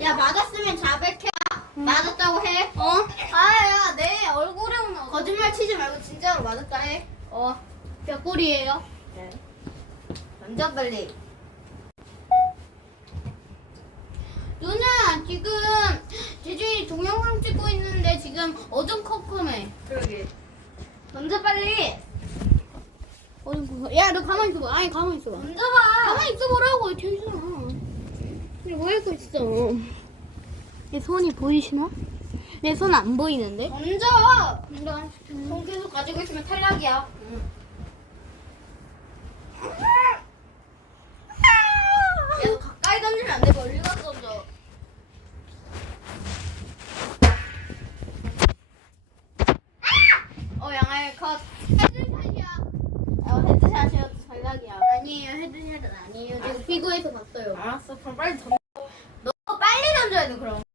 야 맞았으면 자백해. 맞았다고 해. 어? 아 야 내 얼굴에 오면 거짓말 치지 말고 진짜로 맞았다 해. 어. 몇 골이에요? 네. 먼저 빨리. 누나 지금 지준이 동영상 찍고 있는데 지금 어둠컴컴해. 그러게. 먼저 빨리. 어둠컴컴. 야 너 가만히 있어봐. 아니 가만히 있어봐. 먼저 봐. 가만히 있어보라고 준준아. 하고 있어? 내 손이 보이시나? 내 손 안 보이는데? 나손 계속 가지고 있으면 탈락이야. 계속 가까이 던지면 안 돼. 멀리 가서 던져. 어 양아의 컷. 헤드샷이야. 어 헤드샷이어도 탈락이야. 아니에요 헤드샷은 아니에요. 지금 피구에서 봤어요. 알았어. 그럼 빨리 던져. 안 줘야 돼 그럼.